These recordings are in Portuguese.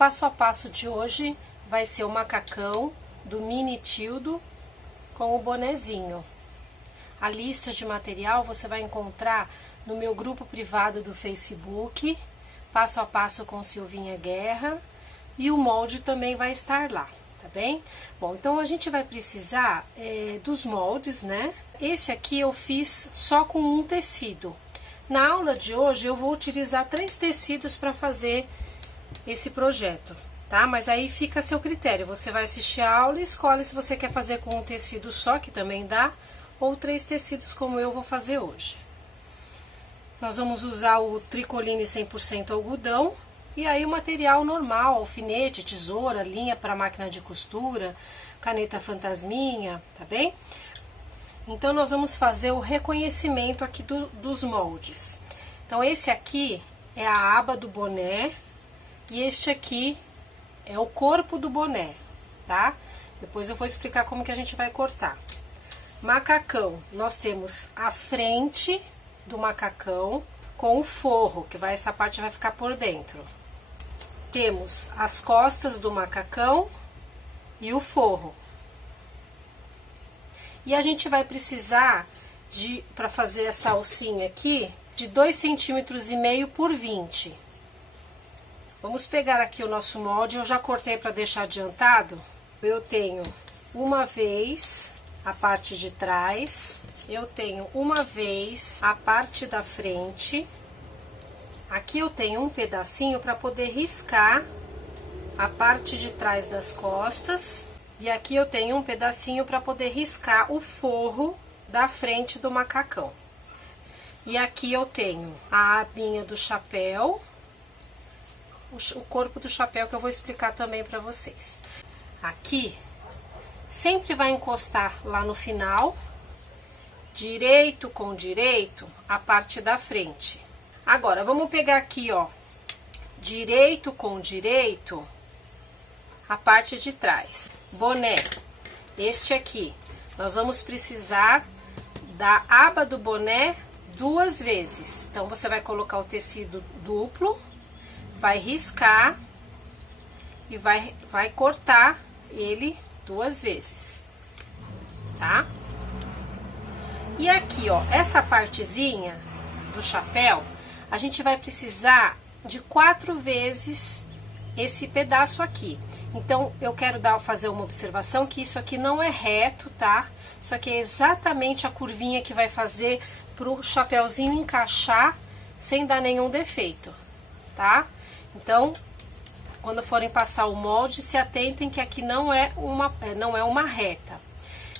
passo a passo de hoje vai ser o macacão do Mini Tildo com o bonezinho. A lista de material você vai encontrar no meu grupo privado do Facebook, passo a passo com Silvinha Guerra, e o molde também vai estar lá, tá bem? Bom, então a gente vai precisar dos moldes, né? Esse aqui eu fiz só com um tecido. Na aula de hoje eu vou utilizar 3 tecidos para fazer esse projeto, tá? Mas aí fica a seu critério, você vai assistir a aula e escolhe se você quer fazer com um tecido só, que também dá, ou 3 tecidos como eu vou fazer hoje. Nós vamos usar o tricoline 100% algodão, e aí o material normal, alfinete, tesoura, linha para máquina de costura, caneta fantasminha, tá bem? Então nós vamos fazer o reconhecimento aqui dos moldes. Então esse aqui é a aba do boné, e este aqui é o corpo do boné, tá? Depois eu vou explicar como que a gente vai cortar. Macacão, nós temos a frente do macacão com o forro, que essa parte vai ficar por dentro. Temos as costas do macacão e o forro. E a gente vai precisar para fazer essa alcinha aqui, de 2,5 cm por 20. Vamos pegar aqui o nosso molde, eu já cortei para deixar adiantado. Eu tenho uma vez a parte de trás, eu tenho uma vez a parte da frente. Aqui eu tenho um pedacinho para poder riscar a parte de trás das costas. E aqui eu tenho um pedacinho para poder riscar o forro da frente do macacão. E aqui eu tenho a abinha do chapéu, o corpo do chapéu, que eu vou explicar também para vocês. Aqui sempre vai encostar lá no final, direito com direito, a parte da frente. Agora vamos pegar aqui, ó, direito com direito, a parte de trás. Boné, este aqui, nós vamos precisar da aba do boné 2 vezes. Então você vai colocar o tecido duplo, vai riscar e vai cortar ele 2 vezes, tá? E aqui, ó, essa partezinha do chapéu, a gente vai precisar de 4 vezes esse pedaço aqui. Então, eu quero fazer uma observação que isso aqui não é reto, tá? Isso aqui é exatamente a curvinha que vai fazer pro chapéuzinho encaixar sem dar nenhum defeito, tá? Então, quando forem passar o molde, se atentem que aqui não é uma reta.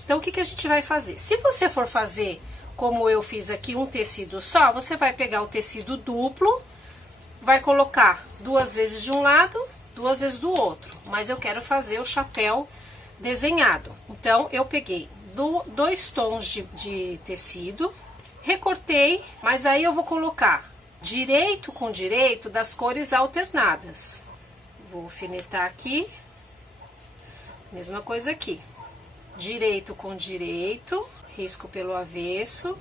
Então, o que a gente vai fazer? Se você for fazer, como eu fiz aqui, um tecido só, você vai pegar o tecido duplo, vai colocar 2 vezes de um lado, 2 vezes do outro. Mas eu quero fazer o chapéu desenhado. Então, eu peguei 2 tons de tecido, recortei, mas aí eu vou colocar direito com direito das cores alternadas. Vou alfinetar aqui, mesma coisa aqui, direito com direito, risco pelo avesso.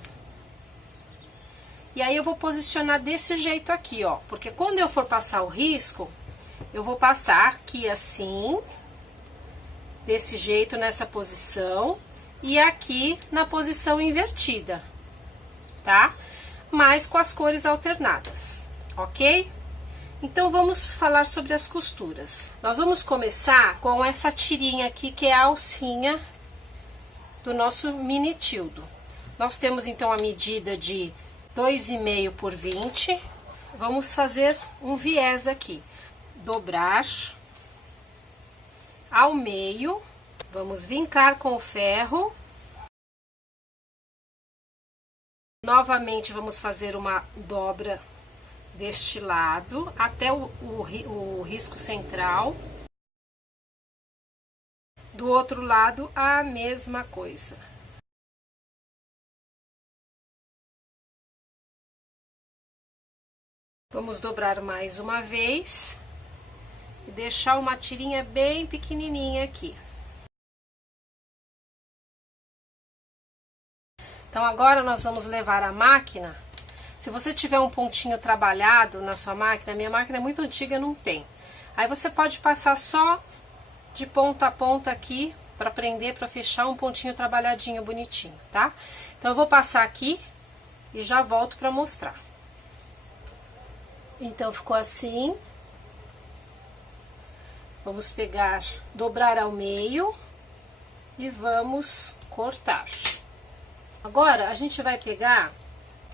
E aí eu vou posicionar desse jeito aqui, ó, porque quando eu for passar o risco, eu vou passar aqui assim, desse jeito, nessa posição, e aqui na posição invertida, tá? Mas com as cores alternadas, ok? Então, vamos falar sobre as costuras. Nós vamos começar com essa tirinha aqui, que é a alcinha do nosso Mini Tildo. Nós temos, então, a medida de 2,5 por 20. Vamos fazer um viés aqui. Dobrar ao meio. Vamos vincar com o ferro. Novamente, vamos fazer uma dobra deste lado até o risco central. Do outro lado, a mesma coisa. Vamos dobrar mais uma vez e deixar uma tirinha bem pequenininha aqui. Então, agora nós vamos levar a máquina. Se você tiver um pontinho trabalhado na sua máquina, minha máquina é muito antiga, não tem. Aí você pode passar só de ponta a ponta aqui, para prender, para fechar um pontinho trabalhadinho, bonitinho, tá? Então, eu vou passar aqui e já volto para mostrar. Então, ficou assim. Vamos pegar, dobrar ao meio e vamos cortar. Agora, a gente vai pegar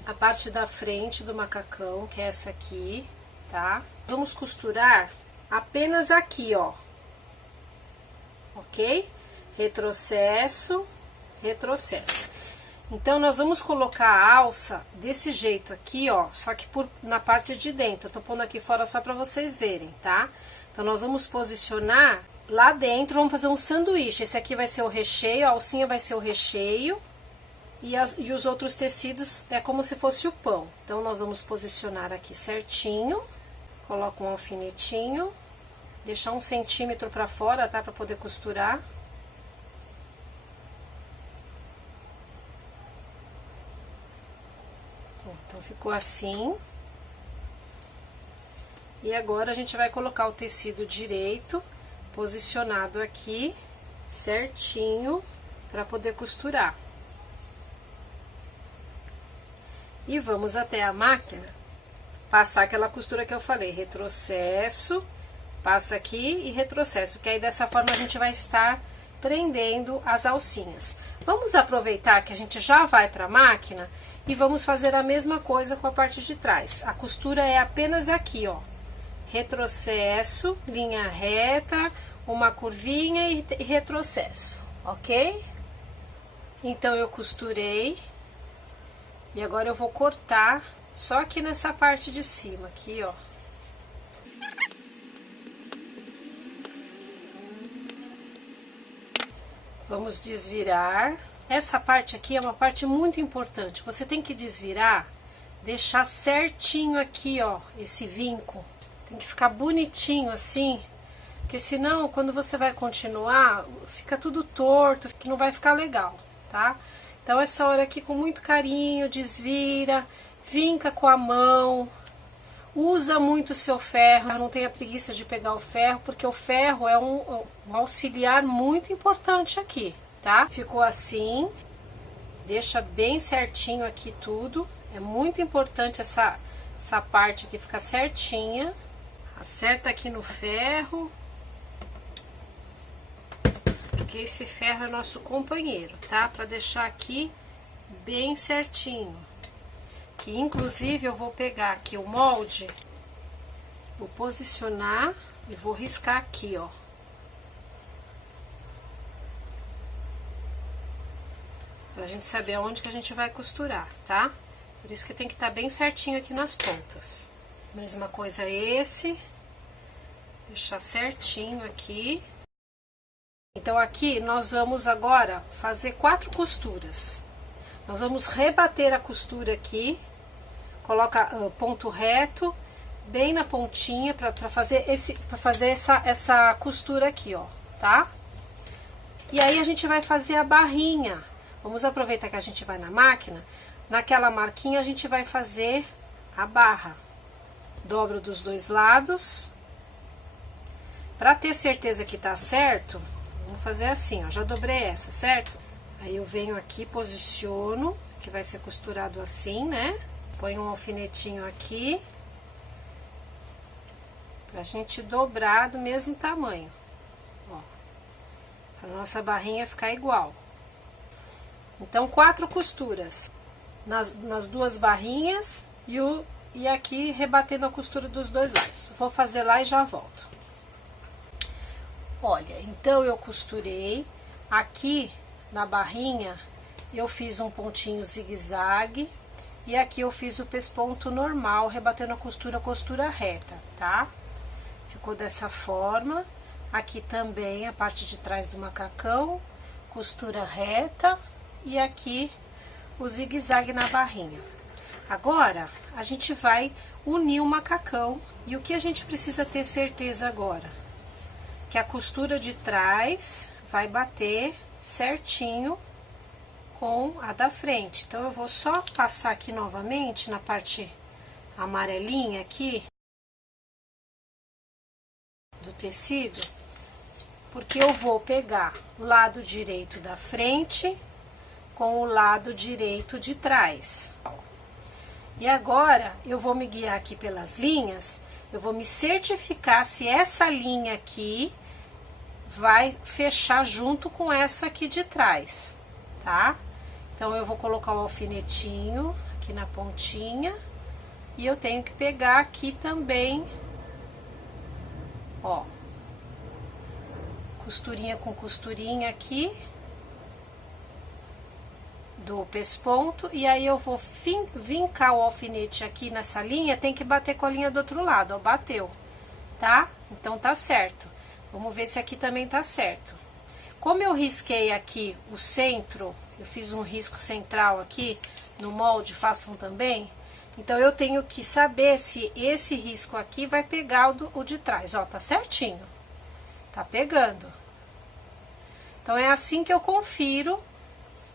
a parte da frente do macacão, que é essa aqui, tá? Vamos costurar apenas aqui, ó. Ok? Retrocesso, retrocesso. Então, nós vamos colocar a alça desse jeito aqui, ó, só que na parte de dentro. Eu tô pondo aqui fora só pra vocês verem, tá? Então, nós vamos posicionar lá dentro, vamos fazer um sanduíche. Esse aqui vai ser o recheio, a alcinha vai ser o recheio. E os outros tecidos é como se fosse o pão. Então, nós vamos posicionar aqui certinho. Coloca um alfinetinho. Deixar 1 centímetro pra fora, tá? Pra poder costurar. Então, ficou assim. E agora, a gente vai colocar o tecido direito, posicionado aqui, certinho, para poder costurar. E vamos até a máquina, passar aquela costura que eu falei, retrocesso, passa aqui e retrocesso, que aí dessa forma a gente vai estar prendendo as alcinhas. Vamos aproveitar que a gente já vai para a máquina e vamos fazer a mesma coisa com a parte de trás. A costura é apenas aqui, ó. Retrocesso, linha reta, uma curvinha e retrocesso, ok? Então, eu costurei e agora eu vou cortar só aqui nessa parte de cima, aqui, ó. Vamos desvirar. Essa parte aqui é uma parte muito importante. Você tem que desvirar, deixar certinho aqui, ó, esse vinco. Tem que ficar bonitinho assim, porque senão, quando você vai continuar, fica tudo torto, que não vai ficar legal, tá? Então, essa hora aqui, com muito carinho, desvira, vinca com a mão, usa muito o seu ferro, não tenha preguiça de pegar o ferro, porque o ferro é um auxiliar muito importante aqui, tá? Ficou assim, deixa bem certinho aqui tudo, é muito importante essa parte aqui ficar certinha. Acerta aqui no ferro, porque esse ferro é nosso companheiro, tá? Pra deixar aqui bem certinho. Que inclusive eu vou pegar aqui o molde, vou posicionar e vou riscar aqui, ó. Pra gente saber aonde que a gente vai costurar, tá? Por isso que tem que estar bem certinho aqui nas pontas. Mesma coisa esse, deixar certinho aqui. Então, aqui nós vamos agora fazer 4 costuras. Nós vamos rebater a costura aqui, coloca ponto reto, bem na pontinha, para fazer essa costura aqui, ó, tá? E aí, a gente vai fazer a barrinha. Vamos aproveitar que a gente vai na máquina, naquela marquinha a gente vai fazer a barra. Dobro dos dois lados. Pra ter certeza que tá certo, vamos fazer assim, ó. Já dobrei essa, certo? Aí eu venho aqui, posiciono, que vai ser costurado assim, né? Põe um alfinetinho aqui. Pra gente dobrar do mesmo tamanho. Ó. Pra nossa barrinha ficar igual. Então, 4 costuras. Nas duas barrinhas e aqui rebatendo a costura dos dois lados. Vou fazer lá e já volto. Olha, então eu costurei. Aqui na barrinha eu fiz um pontinho zigue-zague. E aqui eu fiz o pesponto normal, rebatendo a costura reta, tá? Ficou dessa forma. Aqui também a parte de trás do macacão, costura reta. E aqui o zigue-zague na barrinha. Agora, a gente vai unir o macacão. E o que a gente precisa ter certeza agora? Que a costura de trás vai bater certinho com a da frente. Então, eu vou só passar aqui novamente na parte amarelinha aqui. tecido, porque eu vou pegar o lado direito da frente com o lado direito de trás. E agora, eu vou me guiar aqui pelas linhas, eu vou me certificar se essa linha aqui vai fechar junto com essa aqui de trás, tá? Então, eu vou colocar o alfinetinho aqui na pontinha e eu tenho que pegar aqui também, ó, costurinha com costurinha aqui do pesponto, e aí eu vou vincar o alfinete aqui nessa linha, tem que bater com a linha do outro lado, ó, bateu, tá? Então tá certo. Vamos ver se aqui também tá certo. Como eu risquei aqui o centro, eu fiz um risco central aqui no molde, façam também. Então eu tenho que saber se esse risco aqui vai pegar o de trás, ó, tá certinho. Tá pegando. Então é assim que eu confiro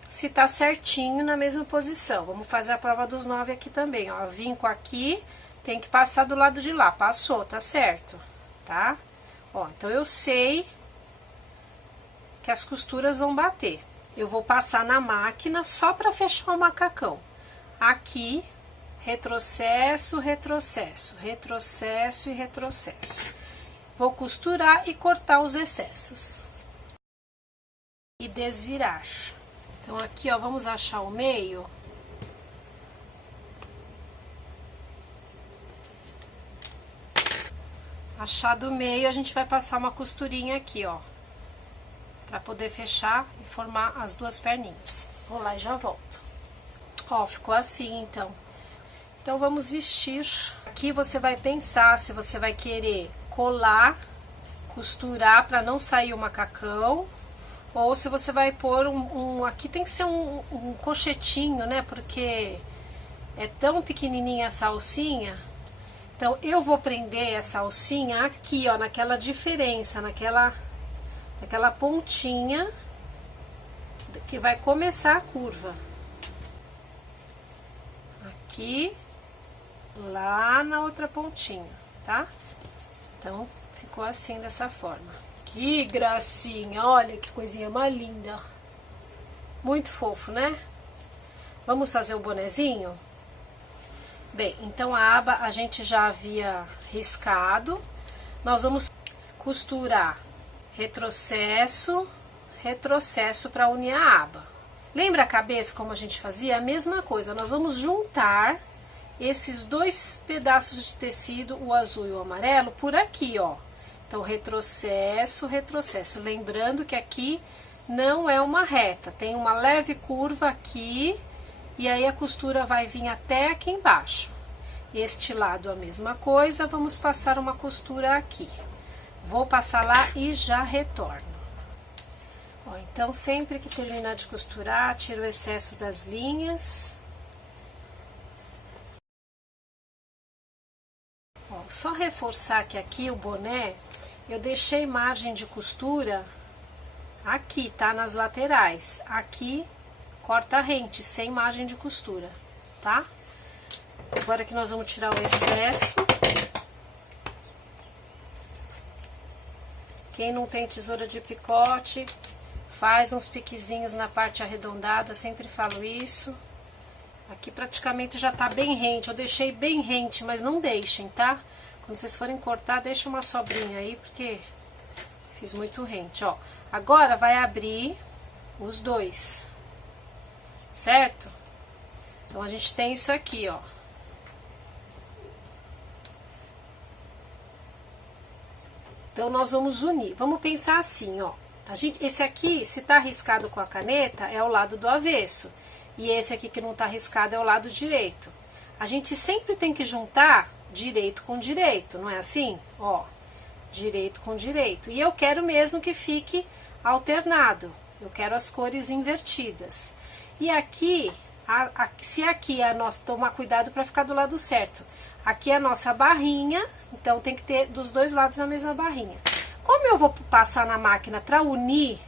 se tá certinho na mesma posição. Vamos fazer a prova dos 9 aqui também, ó. Vinco aqui, tem que passar do lado de lá. Passou, tá certo, tá? Ó, então eu sei que as costuras vão bater. Eu vou passar na máquina só para fechar o macacão. Aqui, retrocesso, retrocesso, retrocesso e retrocesso. Vou costurar e cortar os excessos. E desvirar. Então, aqui, ó, vamos achar o meio. Achado o meio, a gente vai passar uma costurinha aqui, ó. Pra poder fechar e formar as duas perninhas. Vou lá e já volto. Ó, ficou assim, então. Então, vamos vestir. Aqui você vai pensar se você vai querer colar, costurar pra não sair o macacão. Ou se você vai pôr aqui tem que ser um cochetinho, né? Porque é tão pequenininha a salsinha. Então, eu vou prender essa alcinha aqui, ó, naquela diferença, naquela pontinha que vai começar a curva. Aqui, lá na outra pontinha, tá? Então, ficou assim, dessa forma. Que gracinha, olha que coisinha mais linda. Muito fofo, né? Vamos fazer o bonezinho? Bem, então a aba a gente já havia riscado. Nós vamos costurar retrocesso, retrocesso para unir a aba. Lembra a cabeça como a gente fazia? A mesma coisa, nós vamos juntar esses dois pedaços de tecido, o azul e o amarelo, por aqui, ó. Então, retrocesso, retrocesso. Lembrando que aqui não é uma reta, tem uma leve curva aqui, e aí a costura vai vir até aqui embaixo. Este lado a mesma coisa, vamos passar uma costura aqui. Vou passar lá e já retorno. Ó, então, sempre que terminar de costurar, tiro o excesso das linhas. Ó, só reforçar que aqui o boné, eu deixei margem de costura aqui, tá? Nas laterais. Aqui, corta rente, sem margem de costura, tá? Agora que nós vamos tirar o excesso. Quem não tem tesoura de picote, faz uns piquezinhos na parte arredondada, sempre falo isso. Aqui praticamente já tá bem rente, eu deixei bem rente, mas não deixem, tá? Quando vocês forem cortar, deixa uma sobrinha aí, porque fiz muito rente, ó. Agora vai abrir os dois, certo? Então, a gente tem isso aqui, ó. Então, nós vamos unir. Vamos pensar assim, ó. Esse aqui, se tá riscado com a caneta, é o lado do avesso. E esse aqui que não tá riscado é o lado direito. A gente sempre tem que juntar direito com direito, não é assim? Ó, direito com direito. E eu quero mesmo que fique alternado. Eu quero as cores invertidas. E aqui, se aqui a nossa, tomar cuidado para ficar do lado certo. Aqui é a nossa barrinha, então tem que ter dos dois lados a mesma barrinha. Como eu vou passar na máquina para unir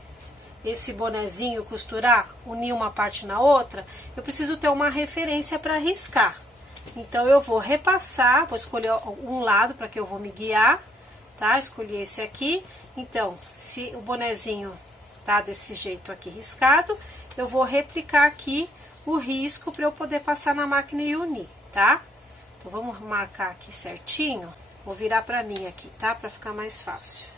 esse bonezinho, costurar, unir uma parte na outra, eu preciso ter uma referência para riscar. Então, eu vou repassar, vou escolher um lado para que eu vou me guiar, tá? Escolhi esse aqui. Então, se o bonezinho tá desse jeito aqui riscado, eu vou replicar aqui o risco para eu poder passar na máquina e unir, tá? Então, vamos marcar aqui certinho. Vou virar pra mim aqui, tá? Pra ficar mais fácil.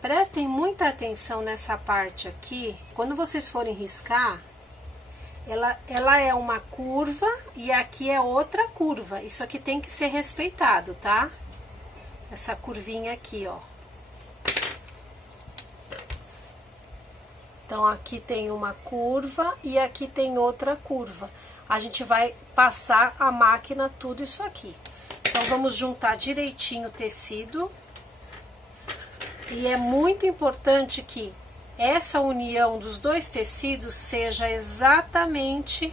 Prestem muita atenção nessa parte aqui. Quando vocês forem riscar, ela é uma curva e aqui é outra curva. Isso aqui tem que ser respeitado, tá? Essa curvinha aqui, ó. Então, aqui tem uma curva e aqui tem outra curva. A gente vai passar a máquina tudo isso aqui. Então, vamos juntar direitinho o tecido. E é muito importante que essa união dos dois tecidos seja exatamente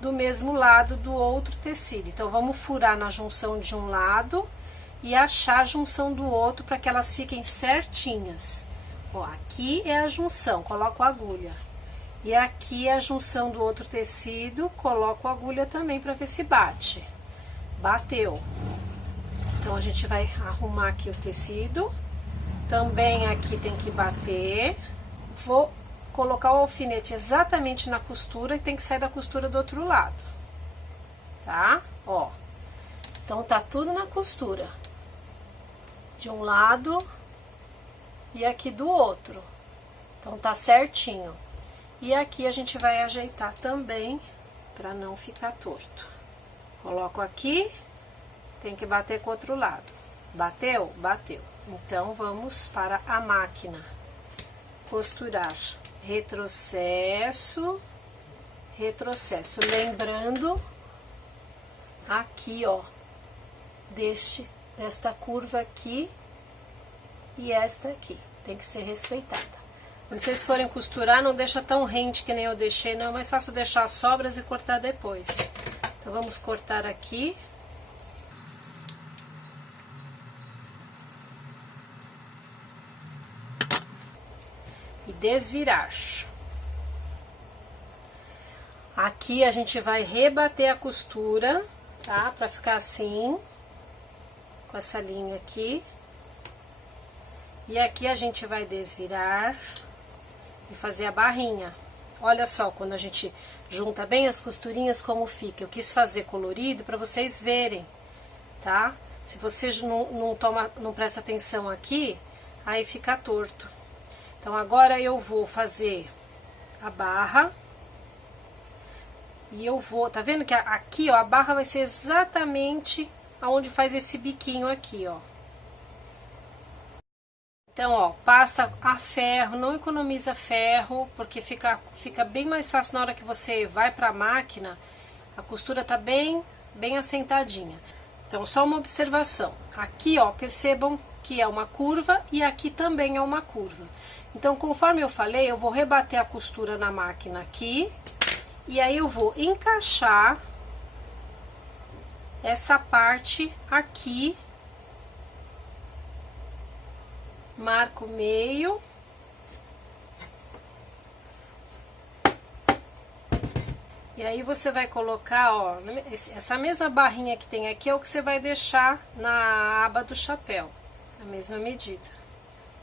do mesmo lado do outro tecido. Então, vamos furar na junção de um lado e achar a junção do outro para que elas fiquem certinhas. Ó, aqui é a junção, coloco a agulha. E aqui é a junção do outro tecido, coloco a agulha também para ver se bate. Bateu. Então, a gente vai arrumar aqui o tecido. Também aqui tem que bater. Vou colocar o alfinete exatamente na costura e tem que sair da costura do outro lado. Tá? Ó. Então, tá tudo na costura. De um lado e aqui do outro. Então, tá certinho. E aqui a gente vai ajeitar também para não ficar torto. Coloco aqui, tem que bater com o outro lado. Bateu? Bateu. Então, vamos para a máquina. Costurar. Retrocesso, retrocesso. Lembrando, aqui, ó, desta curva aqui e esta aqui. Tem que ser respeitada. Quando vocês forem costurar, não deixa tão rente que nem eu deixei, não. É mais fácil deixar as sobras e cortar depois. Então, vamos cortar aqui. E desvirar. Aqui a gente vai rebater a costura, tá? Pra ficar assim, com essa linha aqui. E aqui a gente vai desvirar e fazer a barrinha. Olha só, quando a gente junta bem as costurinhas, como fica. Eu quis fazer colorido para vocês verem, tá? Se você não presta atenção aqui, aí fica torto. Então, agora eu vou fazer a barra. E eu vou, tá vendo que aqui, ó, a barra vai ser exatamente aonde faz esse biquinho aqui, ó. Então, ó, passa a ferro, não economiza ferro, porque fica bem mais fácil na hora que você vai pra máquina, a costura tá bem assentadinha. Então, só uma observação. Aqui, ó, percebam que é uma curva e aqui também é uma curva. Então, conforme eu falei, eu vou rebater a costura na máquina aqui, e aí eu vou encaixar essa parte aqui. Marco o meio. E aí você vai colocar, ó, essa mesma barrinha que tem aqui é o que você vai deixar na aba do chapéu, a mesma medida.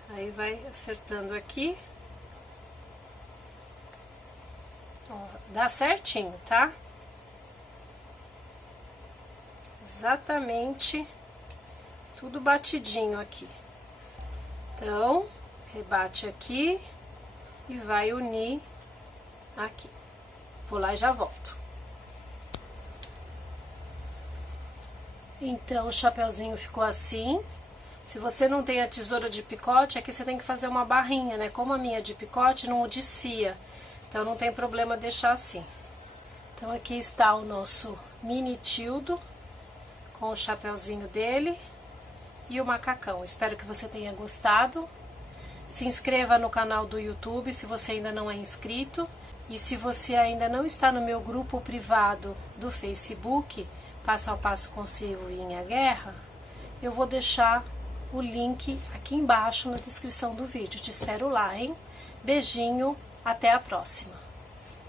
Aí vai acertando aqui. Ó, dá certinho, tá? Exatamente tudo batidinho aqui. Então, rebate aqui e vai unir aqui. Vou lá e já volto. Então, o chapeuzinho ficou assim. Se você não tem a tesoura de picote, aqui você tem que fazer uma barrinha, né? Como a minha de picote não desfia, então não tem problema deixar assim. Então, aqui está o nosso mini tildo com o chapeuzinho dele e o macacão. Espero que você tenha gostado. Se inscreva no canal do YouTube se você ainda não é inscrito. E se você ainda não está no meu grupo privado do Facebook, Passo a Passo com Silvinha Guerra, eu vou deixar o link aqui embaixo na descrição do vídeo. Te espero lá, hein? Beijinho, até a próxima!